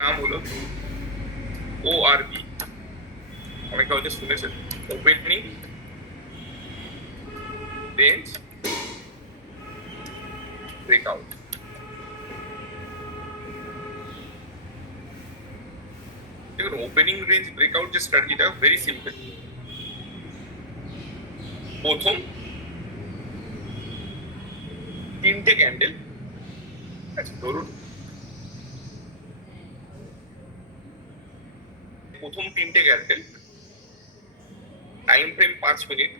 নাম হলো ORB। অনেকে হয়তো শুনেছেন, ওপেনিং রেঞ্জ ব্রেকআউট। দেখুন, ওপেনিং রেঞ্জ ব্রেকআউট যে স্ট্র্যাটেজিটা ভেরি সিম্পল। প্রথম তিনটে ক্যান্ডেল, আচ্ছা ধরুন প্রথম তিনটে ক্যান্ডেল, টাইম ফ্রেম 5 মিনিট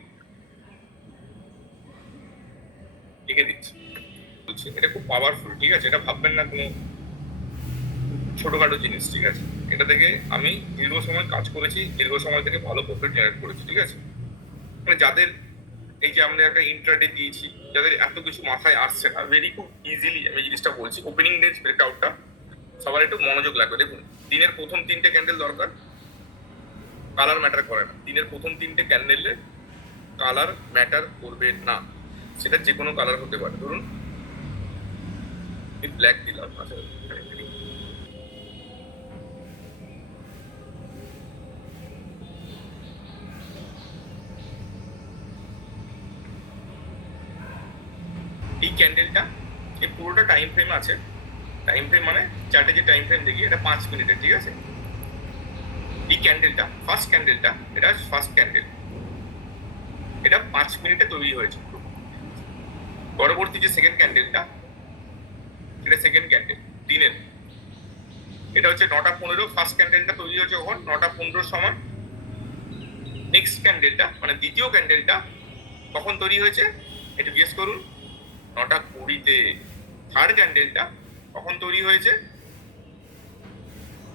লিখে দিচ্ছি। এটা খুব পাওয়ারফুল, ঠিক আছে? এটা ভাববেন না কোনো ছোটখাটো জিনিস, ঠিক আছে? এটা থেকে আমি দীর্ঘ সময় কাজ করেছি, দীর্ঘ সময় থেকে ভালো প্রফিট জেনারেট করেছি, ঠিক আছে? মানে যাদের এই যে আমরা একটা ইন্ট্রাডে দিয়েছি, যাদের এত কিছু মাথায় আসছে না, ভেরি খুব ইজিলি আমি জিনিসটা বলছি। ওপেনিং রেঞ্জ ব্রেকআউটটা সবার একটু মনোযোগ লাগবে। দেখুন, দিনের প্রথম তিনটে ক্যান্ডেল দরকার, কালার ম্যাটার করে না। দিনের প্রথম তিনটে ক্যান্ডেলের কালার ম্যাটার করবে না, সেটা যে কোনো কালার হতে পারে। ধরুন ব্ল্যাক দিলাম, আচ্ছা এই ক্যান্ডেলটা, এই পুরোটা টাইম ফ্রেম আছে। টাইম ফ্রেম মানে চার্টে যে টাইম ফ্রেম দেখি, এটা 5 মিনিটের, ঠিক আছে? এই ক্যান্ডেলটা, ফার্স্ট ক্যান্ডেলটা, এটা ফার্স্ট ক্যান্ডেল, এটা 5 মিনিটে তৈরি হয়েছে। পরবর্তী যে সেকেন্ড ক্যান্ডেলটা, এটা সেকেন্ড ক্যান্ডেল দিনের, এটা হচ্ছে 9টা 15। ফার্স্ট ক্যান্ডেলটা তৈরি হয়েছে কখন? 9টা 15 সময়। নেক্সট ক্যান্ডেলটা মানে দ্বিতীয় ক্যান্ডেলটা কখন তৈরি হয়েছে? একটু গেস করুন। 9টা 20-তে। থার্ড ক্যান্ডেলটা কখন তৈরি হয়েছে?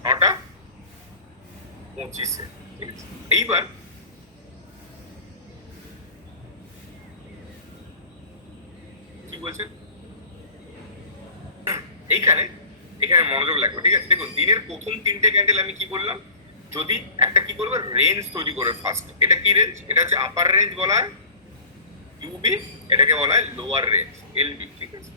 9টা 25-এ। এইবার কি বলছেন? এইখানে এখানে মনোযোগ লাগবে, ঠিক আছে? দেখুন, দিনের প্রথম তিনটে ক্যান্ডেল আমি কি বললাম, যদি একটা কি করবে, রেঞ্জ তৈরি করবে ফার্স্ট। এটা কি রেঞ্জ? এটা হচ্ছে আপার রেঞ্জ বলা হয় ইউবি, এটাকে বলা হয় লোয়ার রেঞ্জ এলবি, ঠিক আছে?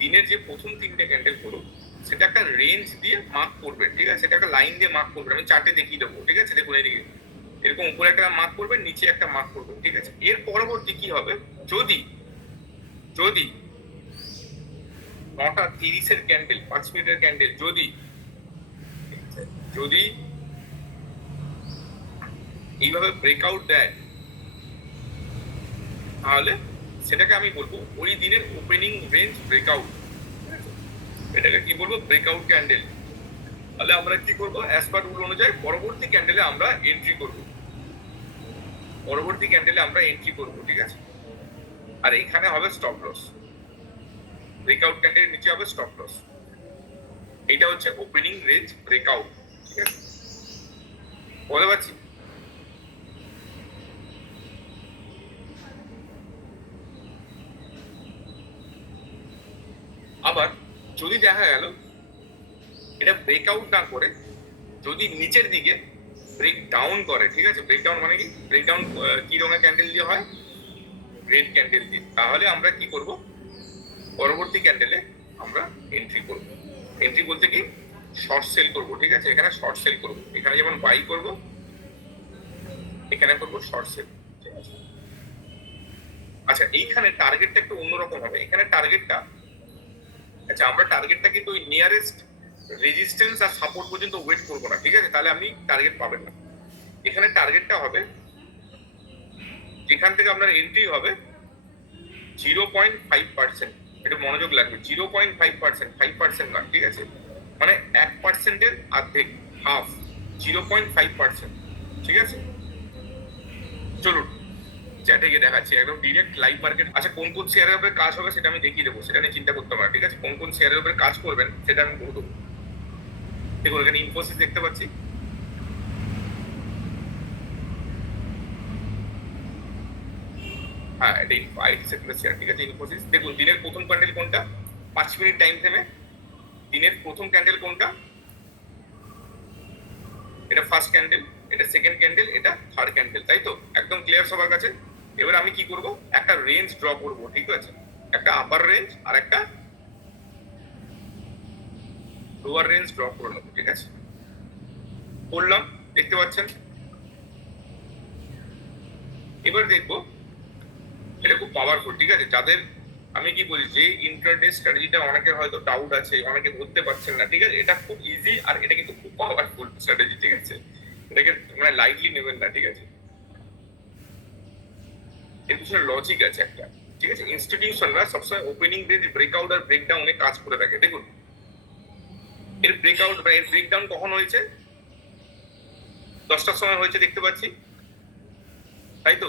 দিনের যে প্রথম তিনটে ক্যান্ডেল করুক, সেটা একটা রেঞ্জ দিয়ে মার্ক করবে, ঠিক আছে? সেটা একটা লাইন দিয়ে মার্ক করবে। আমি চার্টে দেখিয়ে দেবো, ঠিক আছে? দেখুন এদিকে এরকম উপরে একটা মার্ক করবে, নিচে একটা মার্ক করবে, ঠিক আছে? এর পরবর্তী কি হবে? যদি যদি 9টা 30-এর ক্যান্ডেল, 5 মিনিটের ক্যান্ডেল, যদি যদি এইভাবে ব্রেকআউট দেয়, তাহলে সেটাকে আমি বলবো ওই দিনের ওপেনিং রেঞ্জ ব্রেকআউট। এটাকে কি বলবো? Breakout candle. তাহলে আমরা কি করবো? অ্যাজ পার রুল অনুযায়ী পরবর্তী ক্যান্ডেলে আমরা এন্ট্রি করব, পরবর্তী ক্যান্ডেলে আমরা এন্ট্রি করব, ঠিক আছে? আর এখানে হবে স্টপ লস, ব্রেকআউট ক্যান্ডেলের নিচে হবে স্টপ লস। এটা হচ্ছে ওপেনিং রেঞ্জ ব্রেকআউট, ঠিক আছে? বলতে পারছি? আবার যদি দেখা গেল এটা ব্রেকআউট না করে যদি নিচের দিকে ব্রেক ডাউন করে, ঠিক আছে? ব্রেকডাউন মানে কি? ব্রেকডাউন কি রঙের ক্যান্ডেল দিয়ে হয়? রেড ক্যান্ডেল দিয়ে। তাহলে আমরা কি করব? পরবর্তী ক্যান্ডেলে আমরা এন্ট্রি করব। এন্ট্রি বলতে কি? শর্ট সেল করব, ঠিক আছে? এখানে শর্ট সেল করব, এখানে যেমন বাই করব, এখানে করব শর্ট সেল, ঠিক আছে? আচ্ছা, এইখানে টার্গেটটা একটু অন্যরকম হবে। এখানে টার্গেটটা, আচ্ছা আমরা টার্গেটটা কিন্তু ওই নিয়ারেস্ট রেজিস্ট্যান্স আর সাপোর্ট পর্যন্ত ওয়েট করবো না, ঠিক আছে? তাহলে আপনি টার্গেট পাবেন না। এখানে টার্গেটটা হবে যেখান থেকে আপনার এন্ট্রি হবে 0.5%। একটু মনোযোগ লাগবে, 0.5%, 5% না, ঠিক আছে? মানে 1%-এর অর্ধেক, হাফ, 0.5%, ঠিক আছে? চলুন চ্যাটে গিয়ে দেখাচ্ছি একদম ডিরেক্ট লাইভ মার্কেট। আচ্ছা, কোন কোন শেয়ারের উপরে কাজ হবে সেটা আমি দেখিয়ে দেবো, সেটা নিয়ে চিন্তা করতে পারেন, ঠিক আছে? কোন কোন শেয়ারের উপরে কাজ করবেন সেটা আমি বলে দেবো। দেখুন, এখানে ইনফোসিস দেখতে পাচ্ছি, হ্যাঁ এটা আইটি সেক্টরের শেয়ার, ঠিক আছে? ইনফোসিস। দেখুন, দিনের প্রথম ক্যান্ডেল কোনটা? 5 মিনিট টাইম ফ্রেমে দিনের প্রথম ক্যান্ডেল কোনটা? এটা ফার্স্ট ক্যান্ডেল, এটা সেকেন্ড ক্যান্ডেল, এটা থার্ড ক্যান্ডেল, তাই তো? একদম ক্লিয়ার সবার কাছে? এবার আমি কি করব? একটা রেঞ্জ ড্র করব, ঠিক আছে? একটা আপার রেঞ্জ আর একটা লোয়ার রেঞ্জ ড্র করে নেবো, ঠিক আছে? করলাম, দেখতে পাচ্ছেন। এবার দেখবো এটা খুব পাওয়ারফুল, ঠিক আছে? যাদের আমি কি বলি, যে ইন্ট্রাডে স্ট্র্যাটেজিটা অনেকের হয়তো ডাউট আছে, অনেকে ধরতে পারছেন না, ঠিক আছে? এটা খুব ইজি আর এটা কিন্তু খুব পাওয়ারফুল স্ট্র্যাটেজি, ঠিক আছে? এটাকে মানে লাইটলি নেবেন না, ঠিক আছে? এর পিছনে লজিক আছে একটা, ঠিক আছে? ইনস্টিটিউশনরা সবসময় ওপেনিং রেঞ্জ ব্রেকআউট আর ব্রেকডাউনে কাজ করে থাকে। দেখুন এর ব্রেকআউট বা এর ব্রেকডাউন কখন হয়েছে? 10টার সময় হয়েছে, দেখতে পাচ্ছি, তাই তো?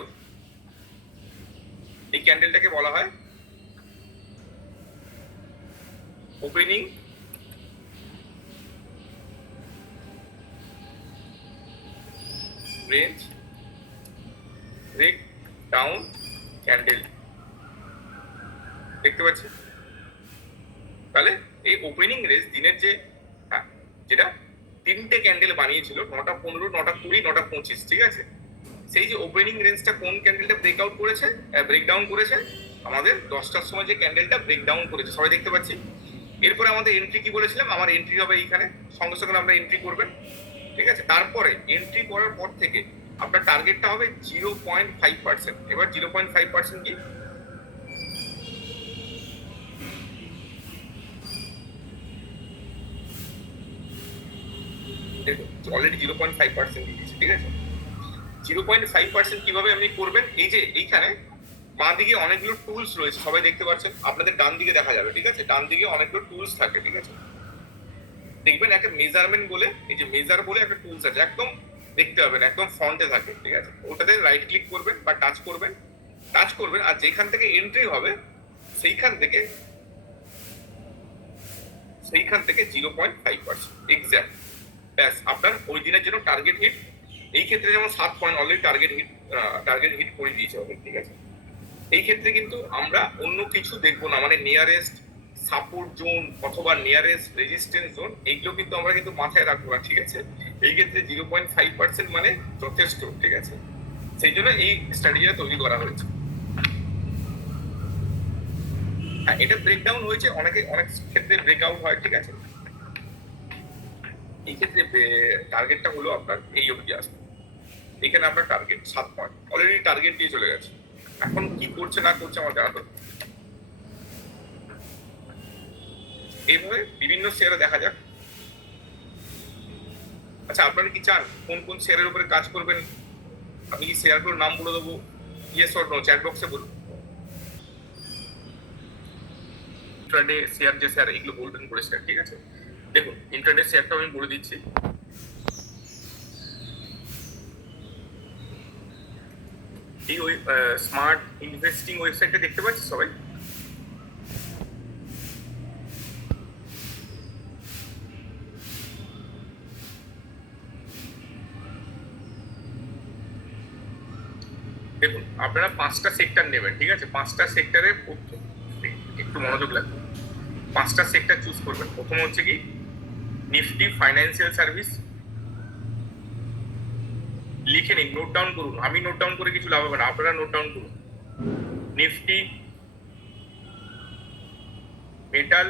এই ক্যান্ডেলটাকে বলা হয় opening range break down candle, দেখতে পাচ্ছি। তাহলে এই ওপেনিং রেঞ্জ দিনের যে যেটা 3টে ক্যান্ডেল বানিয়েছিল, 9টা 15, 9টা 20, 9টা 25, ঠিক আছে? সেই যে ওপেনিং রেঞ্জটা কোন ক্যান্ডেলটা ব্রেকআউট করেছে, ব্রেকডাউন করেছে? আমাদের 10টার সময় যে ক্যান্ডেলটা ব্রেকডাউন করেছে, সবাই দেখতে পাচ্ছি। এরপরে আমাদের এন্ট্রি কি বলেছিলাম? আমার এন্ট্রি হবে এইখানে, সঙ্গে সঙ্গে আমরা এন্ট্রি করবেন, ঠিক আছে? তারপরে এন্ট্রি করার পর থেকে আপনার টার্গেটটা হবে 0.5%। এবার 0.5% কি? দেখুন অলরেডি 0.5% দিয়েছে, ঠিক আছে? 0.5% কিভাবে আপনি করবেন? এই যে এইখানে বাঁ দিকে অনেকগুলো টুলস রয়েছে, সবাই দেখতে পাচ্ছেন। আপনাদের ডান দিকে দেখা যাবে, ঠিক আছে? ডান দিকে অনেকগুলো টুলস থাকে, ঠিক আছে? দেখবেন একটা মেজারমেন্ট বলে, এই যে মেজার বলে একটা টুলস আছে, একদম দেখতে পাবেন, একদম ফ্রন্টে থাকে, ঠিক আছে? ওটাতে রাইট ক্লিক করবেন বা টাচ করবেন, আর যেখান থেকে এন্ট্রি হবে সেইখান থেকে 0.5% এক্স্যাক্ট, ব্যাস আপনার ওই দিনের জন্য টার্গেট হিট। এই ক্ষেত্রে যেমন 7 পয়েন্ট অলরেডি টার্গেট হিট করে দিয়েছে ওদের, ঠিক আছে? এই ক্ষেত্রে কিন্তু আমরা অন্য কিছু দেখবো না, মানে নিয়ারেস্ট সাপোর্ট জোন অথবা নিয়ারেস্ট রেজিস্ট্যান্স জোন, এইগুলো কিন্তু আমরা কিন্তু মাথায় রাখবো না, ঠিক আছে? এই ক্ষেত্রে 0.5% মানে যথেষ্ট, ঠিক আছে? সেই জন্য এই স্ট্র্যাটেজিটা তৈরি করা হয়েছে। হ্যাঁ, এটা ব্রেকডাউন হয়েছে, অনেক ক্ষেত্রে ব্রেকআউট হয়, ঠিক আছে? এই ক্ষেত্রে টার্গেটটা হলো আপনার এই অবধি আসবে। এখানে আপনার টার্গেট 7 পয়েন্ট অলরেডি টার্গেট দিয়ে চলে গেছে। এখন কি করছে না করছে আমার জানা দরকার। এইভাবে বিভিন্ন শেয়ারে দেখা যাক। আচ্ছা, আপনারা কি চান কোন কোন শেয়ারের উপরে কাজ করবেন? আমি কি শেয়ারগুলোর নাম বলে দেবো? ইয়েস অর নো চ্যাট বক্সে বলুন। ইন্ট্রাডে শেয়ার যে শেয়ার, এগুলো বলবেন করে শেয়ার, ঠিক আছে? দেখুন ইন্ট্রাডে শেয়ারটা আমি বলে দিচ্ছি। এই ওই স্মার্ট ইনভেস্টিং ওয়েবসাইটটা দেখতে পাচ্ছি সবাই? দেখুন আপনারা 5টা সেক্টর নেবেন, ঠিক আছে? 5টা সেক্টরে একটু মনোযোগ লাগবে। 5টা সেক্টর চুজ করবেন। প্রথম হচ্ছে কি নিফটি ফাইন্যান্সিয়াল সার্ভিস, লিখে নিন, নোট ডাউন করুন। আমি নোট ডাউন করে কিছু লাভ হবে না, আপনারা নোট ডাউন করুন। Nifty metal,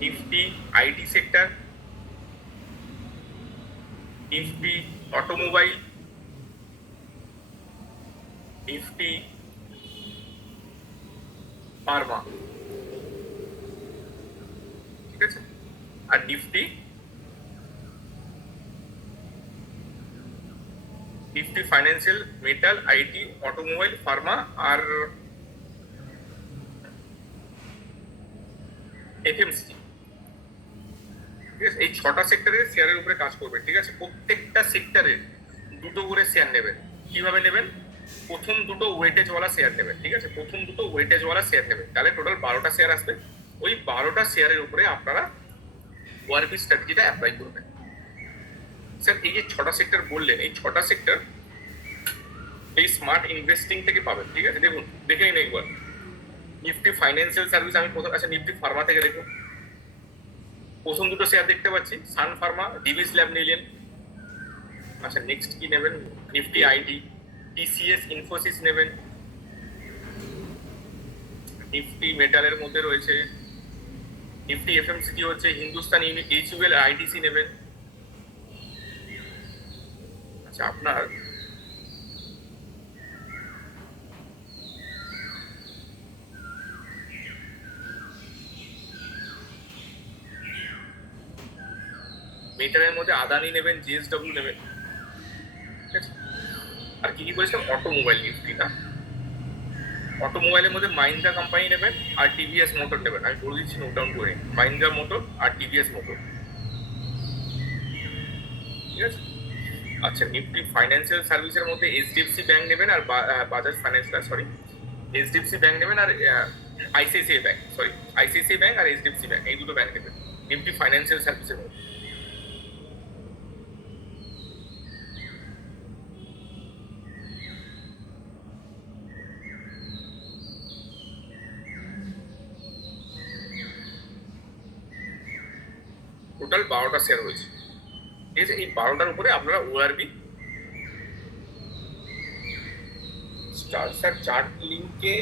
Nifty IT sector, Nifty automobile, Nifty pharma, ঠিক আছে? আর Nifty financial, metal, IT, automobile, pharma আর এফএমসি, ঠিক আছে? এই 6টা সেক্টরের শেয়ারের উপরে কাজ করবে, ঠিক আছে? প্রত্যেকটা সেক্টরের 2টো করে শেয়ার নেবেন। কিভাবে নেবেন? প্রথম 2টো ওয়েটেজওয়ালা শেয়ার নেবেন, ঠিক আছে? প্রথম 2টো ওয়েটেজওয়ালা শেয়ার নেবেন, তাহলে টোটাল 12টা শেয়ার আসবে। ওই 12টা শেয়ারের উপরে আপনারা ওয়ারবি স্ট্র্যাটেজিটা অ্যাপ্লাই করবেন। স্যার এই যে 6টা সেক্টর বললেন, এই 6টা সেক্টর এই স্মার্ট ইনভেস্টিং থেকে পাবেন, ঠিক আছে? দেখুন দেখে নিন একবার। নিফটি ফাইন্যান্সিয়াল সার্ভিস আমি প্রথম, আচ্ছা নিফটি ফার্মা থেকে দেখুন, প্রথম 2টো শেয়ার দেখতে পাচ্ছি, সান ফার্মা, ডিভিস ল্যাব নিলেন। আচ্ছা নেক্সট কি নেবেন? নিফটি আইটি, টিসিএস ইনফোসিস নেবেন, নিফটি মেটালের মধ্যে রয়েছে, নিফটি এফএমসিজি হচ্ছে হিন্দুস্তান এইচইউএল আইটিসি নেবেন। আচ্ছা, আপনার মেটালের মধ্যে আদানি নেবেন, জিএসডব্লিউ নেবেন, ঠিক আছে। আর কি কি বলেছিলাম, অটোমোবাইল নিফটি না, অটোমোবাইলের মধ্যে মাহিন্দ্রা কোম্পানি নেবেন আর টিভিএস মোটর নেবেন। আমি বলে দিচ্ছি, নোট ডাউন করে, মাহিন্দ্রা মোটর আর টিভিএস মোটর, ঠিক আছে। আচ্ছা, নিফটি ফাইন্যান্সিয়াল সার্ভিসের মধ্যে এইচডিএফসি ব্যাংক নেবেন আর Bajaj finance, sorry, HDFC bank নেবেন আর ICICI bank, sorry, ICICI bank আর এইচডিএফসি ব্যাংক, এই দুটো ব্যাংক নেবেন নিফটি ফাইন্যান্সিয়াল সার্ভিসের মধ্যে। টোটাল 12টা শেয়ার হয়েছে, ঠিক আছে। এই 12টার উপরে আপনারা ওআরবি স্টার চার্ট লিঙ্কে